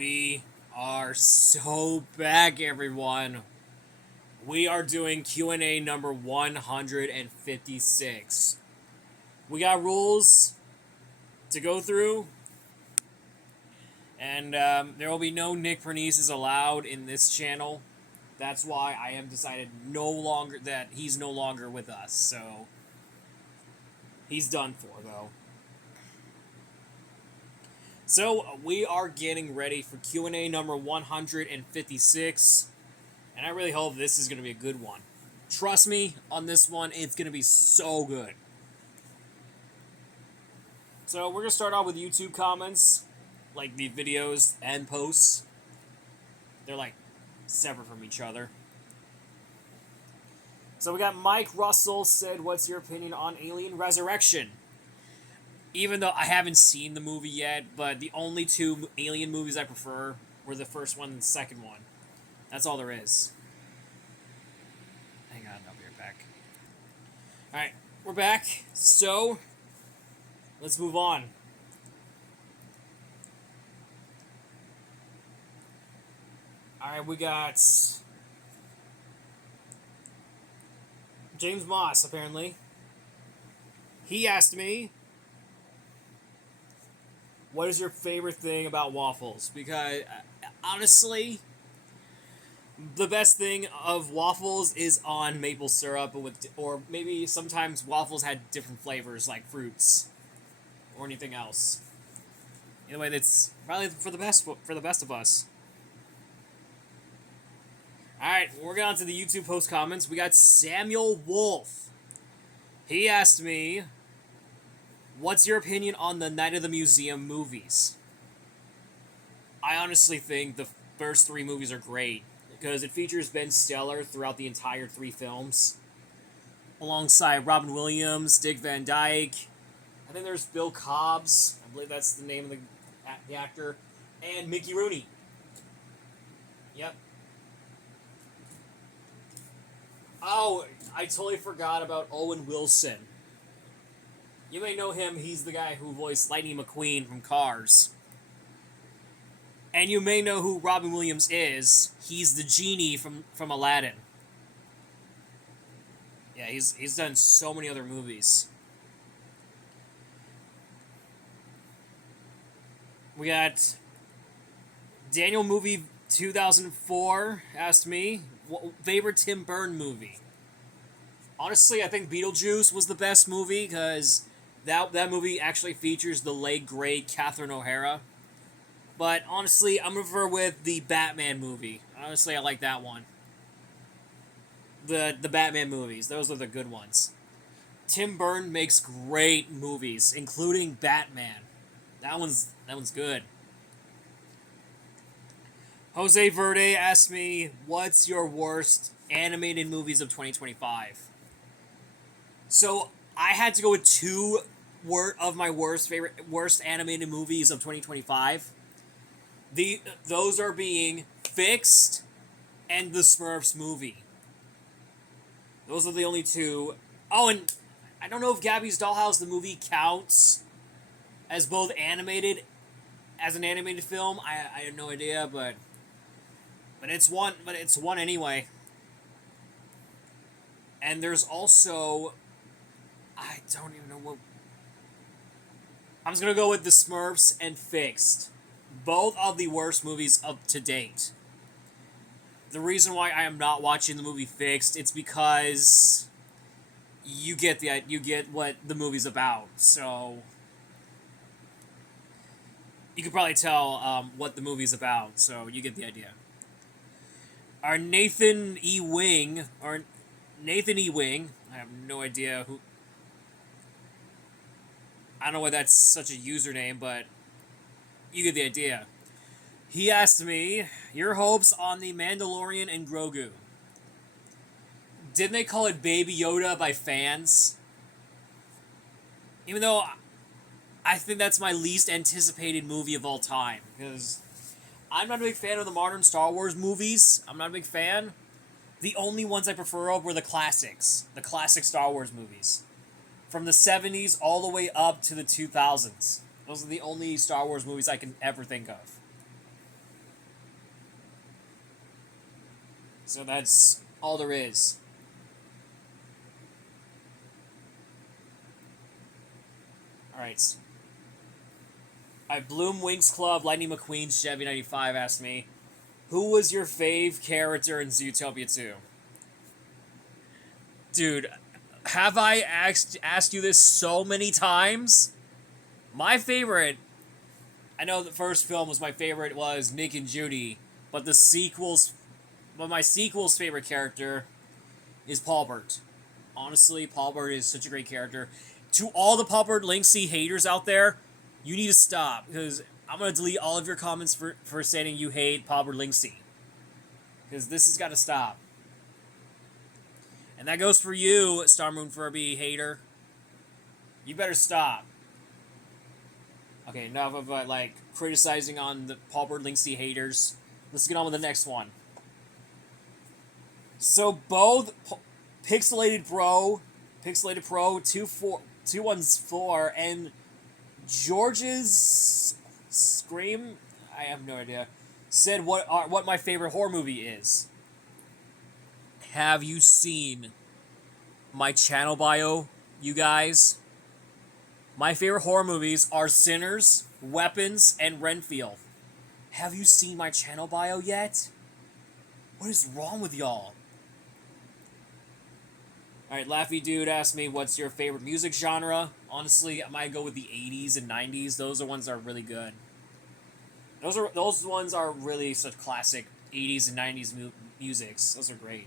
We are so back, everyone. We are doing Q&A number 156. We got rules to go through, and there will be no Nick Pernices allowed in this channel. That's why I have decided that he's no longer with us, so he's done for, though. So, we are getting ready for Q&A number 156, and I really hope this is going to be a good one. Trust me, on this one, it's going to be so good. So, we're going to start off with YouTube comments, like the videos and posts. They're, like, separate from each other. So, we got Mike Russell said, what's your opinion on Alien Resurrection? Even though I haven't seen the movie yet, but the only two Alien movies I prefer were the first one and the second one. That's all there is. Hang on, I'll be right back. Alright, we're back. So, let's move on. Alright, we got James Moss, apparently. He asked me, what is your favorite thing about waffles? Because, honestly, the best thing of waffles is on maple syrup, or maybe sometimes waffles had different flavors, like fruits, or anything else. Anyway, that's probably for the best of us. Alright, we're going on to the YouTube post comments. We got Samuel Wolf. He asked me, what's your opinion on the Night of the Museum movies? I honestly think the first three movies are great, because it features Ben Stiller throughout the entire three films, alongside Robin Williams, Dick Van Dyke. I think there's Bill Cobbs, I believe that's the name of the actor, and Mickey Rooney. Yep. Oh, I totally forgot about Owen Wilson. You may know him, he's the guy who voiced Lightning McQueen from Cars. And you may know who Robin Williams is. He's the genie from Aladdin. Yeah, he's done so many other movies. We got Daniel Movie 2004 asked me, what favorite Tim Burton movie? Honestly, I think Beetlejuice was the best movie, because that movie actually features the late, great Catherine O'Hara. But honestly, I'm going to prefer with the Batman movie. Honestly, I like that one. The Batman movies. Those are the good ones. Tim Burton makes great movies, including Batman. That one's good. Jose Verde asked me, what's your worst animated movies of 2025? So, I had to go with two of my worst animated movies of 2025. Those are being Fixed and the Smurfs movie. Those are the only two. Oh, and I don't know if Gabby's Dollhouse, the movie, counts as both animated, as an animated film. I have no idea, but it's one anyway. And there's also, I don't even know what. I'm just gonna go with the Smurfs and Fixed. Both of the worst movies up to date. The reason why I am not watching the movie Fixed, it's because you get what the movie's about. So you could probably tell what the movie's about. So you get the idea. Our Nathan E. Wing, I have no idea who. I don't know why that's such a username, but you get the idea. He asked me, your hopes on the Mandalorian and Grogu. Didn't they call it Baby Yoda by fans? Even though I think that's my least anticipated movie of all time, because I'm not a big fan of the modern Star Wars movies. I'm not a big fan. The only ones I prefer were the classics. The classic Star Wars movies. From the 70s all the way up to the 2000s. Those are the only Star Wars movies I can ever think of. So that's all there is. Alright. Bloom Wings Club, Lightning McQueen, Chevy 95 asked me, who was your fave character in Zootopia 2? Dude, have I asked you this so many times? My favorite, I know the first film was my favorite, was Nick and Judy, but my sequel's favorite character is Paul Bert. Honestly, Paul Bert is such a great character. To all the Paul Bert Linksy haters out there, you need to stop, because I'm going to delete all of your comments for saying you hate Paul Bert Linksy. Because this has got to stop. And that goes for you, Star Moon Furby hater. You better stop. Okay, enough of criticizing on the Paul Bert Linksy haters. Let's get on with the next one. So both Pixelated Pro 214, and George's Scream, I have no idea, said what my favorite horror movie is. Have you seen my channel bio, you guys? My favorite horror movies are Sinners, Weapons, and Renfield. Have you seen my channel bio yet? What is wrong with y'all? Alright, Laffy Dude asked me, what's your favorite music genre? Honestly, I might go with the 80s and 90s. Those are ones that are really good. Those ones are really such classic 80s and 90s musics. Those are great.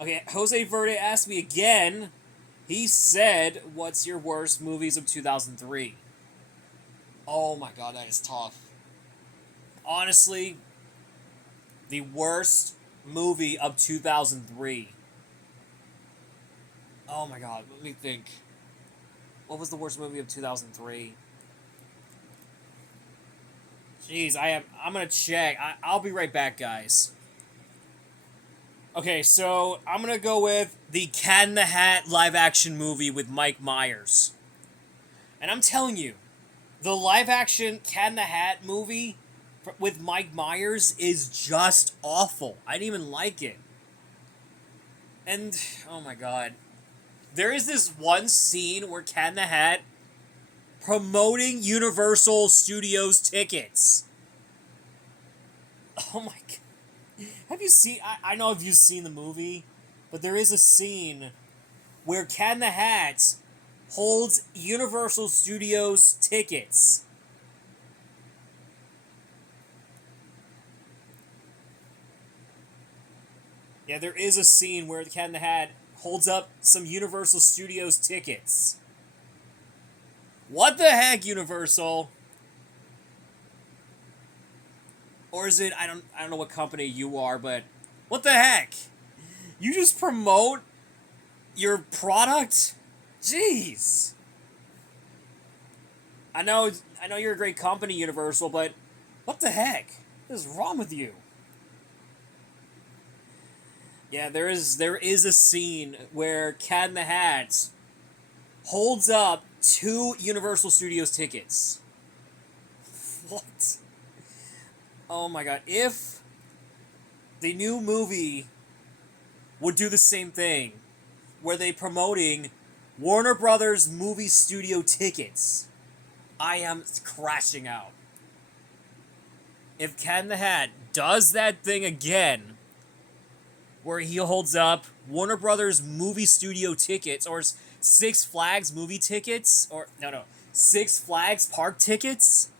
Okay, Jose Verde asked me again. He said, what's your worst movies of 2003? Oh my god, that is tough. Honestly, the worst movie of 2003. Oh my god, let me think. What was the worst movie of 2003? Jeez, I'm gonna check. I'll be right back, guys. Okay, so I'm gonna go with the Cat in the Hat live-action movie with Mike Myers. And I'm telling you, the live-action Cat in the Hat movie with Mike Myers is just awful. I didn't even like it. And, oh my god. There is this one scene where Cat in the Hat promoting Universal Studios tickets. Oh my god. Have you seen... I know if you've seen the movie, but there is a scene where Cat in the Hat holds Universal Studios tickets. Yeah, there is a scene where the Cat in the Hat holds up some Universal Studios tickets. What the heck, Universal? Or is it, I don't know what company you are, but what the heck? You just promote your product? Jeez. I know you're a great company, Universal, but what the heck? What is wrong with you? Yeah, there is a scene where Cat in the Hat holds up 2 Universal Studios tickets. What? Oh my god. If the new movie would do the same thing, where they promoting Warner Brothers movie studio tickets, I am crashing out. If Cat in the Hat does that thing again, where he holds up Warner Brothers movie studio tickets, or Six Flags movie tickets, or, no, Six Flags park tickets,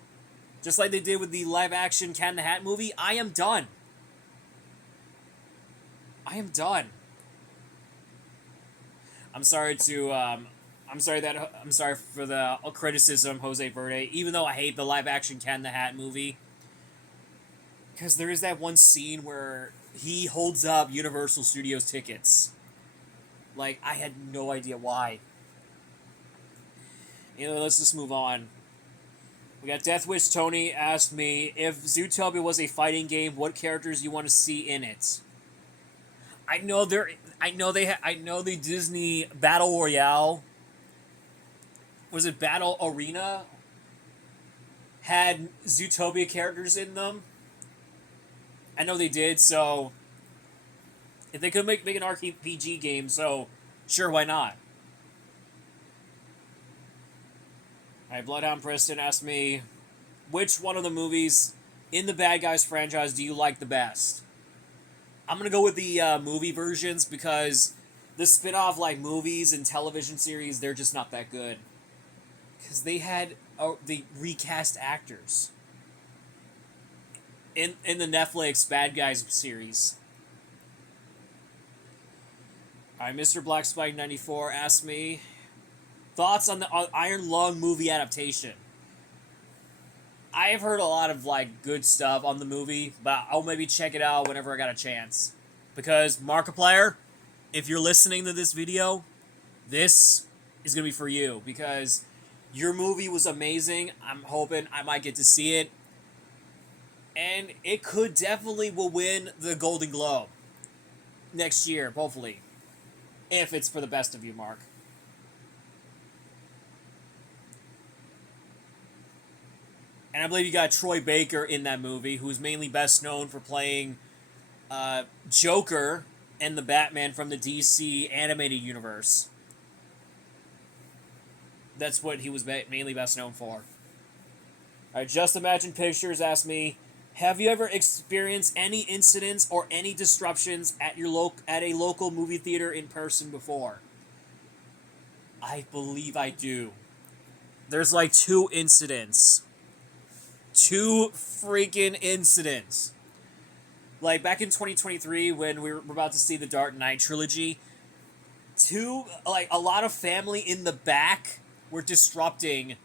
just like they did with the live-action Cat in the Hat movie, I am done. I am done. I'm sorry for the criticism, Jose Verde, even though I hate the live-action Cat in the Hat movie. Because there is that one scene where he holds up Universal Studios tickets. Like, I had no idea why. Let's just move on. We got Deathwish Tony asked me, if Zootopia was a fighting game, what characters you want to see in it? I know the Disney Battle Royale, was it Battle Arena, had Zootopia characters in them. I know they did, so if they could make an RPG game, so sure, why not? Alright, Bloodhound Preston asked me, which one of the movies in the Bad Guys franchise do you like the best? I'm gonna go with the movie versions because the spin-off like movies and television series, they're just not that good. Because they recast actors in the Netflix Bad Guys series. Alright, Mr. Black Spike 94 asked me thoughts on the Iron Lung movie adaptation. I have heard a lot of like good stuff on the movie, but I'll maybe check it out whenever I got a chance. Because Markiplier, if you're listening to this video, this is gonna be for you because your movie was amazing. I'm hoping I might get to see it, and it could definitely will win the Golden Globe next year, hopefully, if it's for the best of you, Mark. And I believe you got Troy Baker in that movie, who's mainly best known for playing Joker and the Batman from the DC animated universe. That's what he was mainly best known for. Alright, Just Imagine Pictures asked me, have you ever experienced any incidents or any disruptions at a local movie theater in person before? I believe I do. There's like 2 incidents. 2 freaking incidents. Like back in 2023 when we were about to see the Dark Knight trilogy, a lot of family in the back were disrupting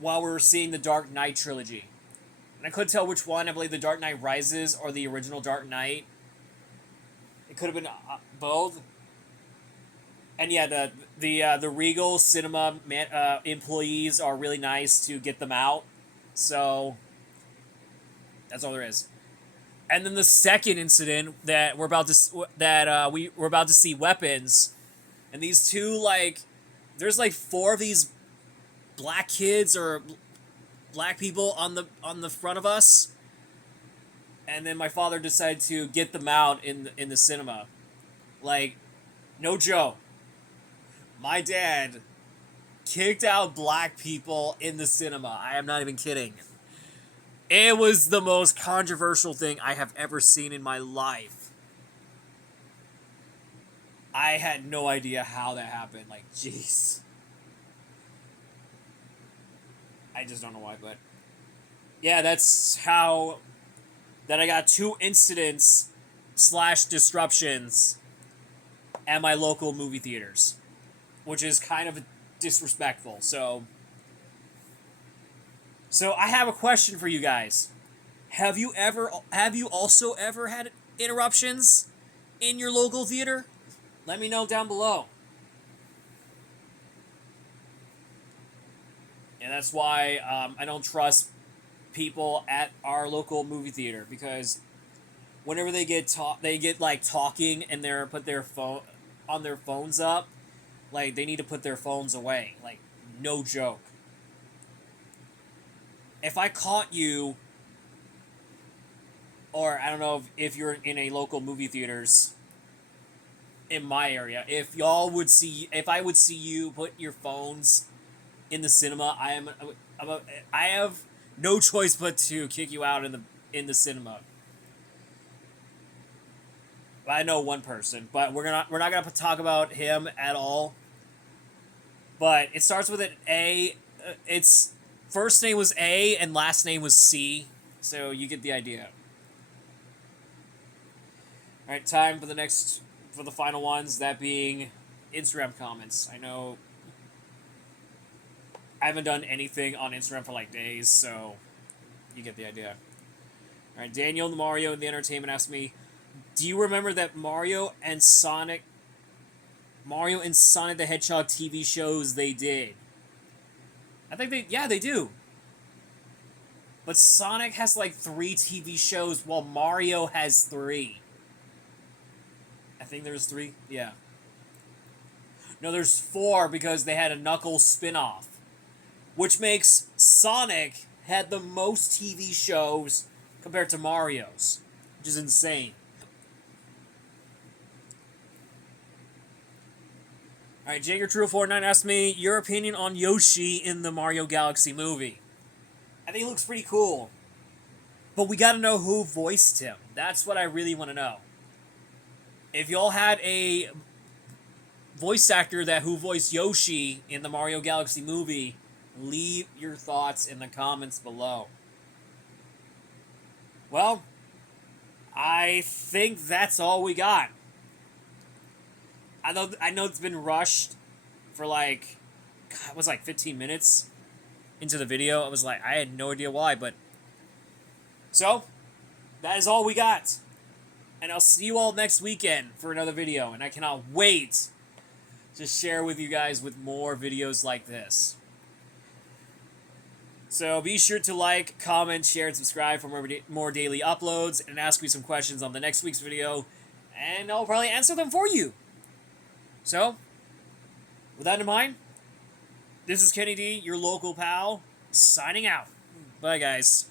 while we were seeing the Dark Knight trilogy. And I couldn't tell which one. I believe the Dark Knight Rises or the original Dark Knight. It could have been both. And yeah, the Regal Cinema employees are really nice to get them out. So that's all there is. And then the second incident that we were about to see weapons, and these 2 there's 4 of these black kids or black people on the front of us, and then my father decided to get them out in the cinema. Like, no joke. My dad kicked out black people in the cinema. I am not even kidding. It was the most controversial thing I have ever seen in my life. I had no idea how that happened. Like, jeez. I just don't know why, but yeah, that's how that I got 2 incidents / disruptions at my local movie theaters, which is kind of disrespectful. So I have a question for you guys. Have you also ever had interruptions in your local theater? Let me know down below. And that's why I don't trust people at our local movie theater, because whenever they get talking and they're put their phone on their phones up, like they need to put their phones away. Like, no joke. If I caught you, or I don't know if you're in a local movie theaters in my area, if I would see you put your phones in the cinema, I have no choice but to kick you out in the cinema. I know one person, but we're not gonna talk about him at all. But it starts with an A. Its first name was A and last name was C, so you get the idea. All right, time for the final ones. That being Instagram comments. I know I haven't done anything on Instagram for like days, so you get the idea. All right, Daniel the Mario in the Entertainment asked me, do you remember that Mario and Sonic the Hedgehog TV shows they did? I think they do. But Sonic has like 3 TV shows while Mario has 3. I think there's 3. Yeah. No, there's 4 because they had a Knuckles spin-off, which makes Sonic had the most TV shows compared to Mario's. which is insane. Alright, Jager249 asked me your opinion on Yoshi in the Mario Galaxy movie. I think he looks pretty cool. But we gotta know who voiced him. That's what I really want to know. If y'all had a voice actor who voiced Yoshi in the Mario Galaxy movie, leave your thoughts in the comments below. Well, I think that's all we got. I know it's been rushed for like, God, it was like 15 minutes into the video. I was like, I had no idea why, but... So, that is all we got. And I'll see you all next weekend for another video. And I cannot wait to share with you guys with more videos like this. So be sure to like, comment, share, and subscribe for more daily uploads. And ask me some questions on the next week's video. And I'll probably answer them for you. So, with that in mind, this is Kenny D, your local pal, signing out. Bye, guys.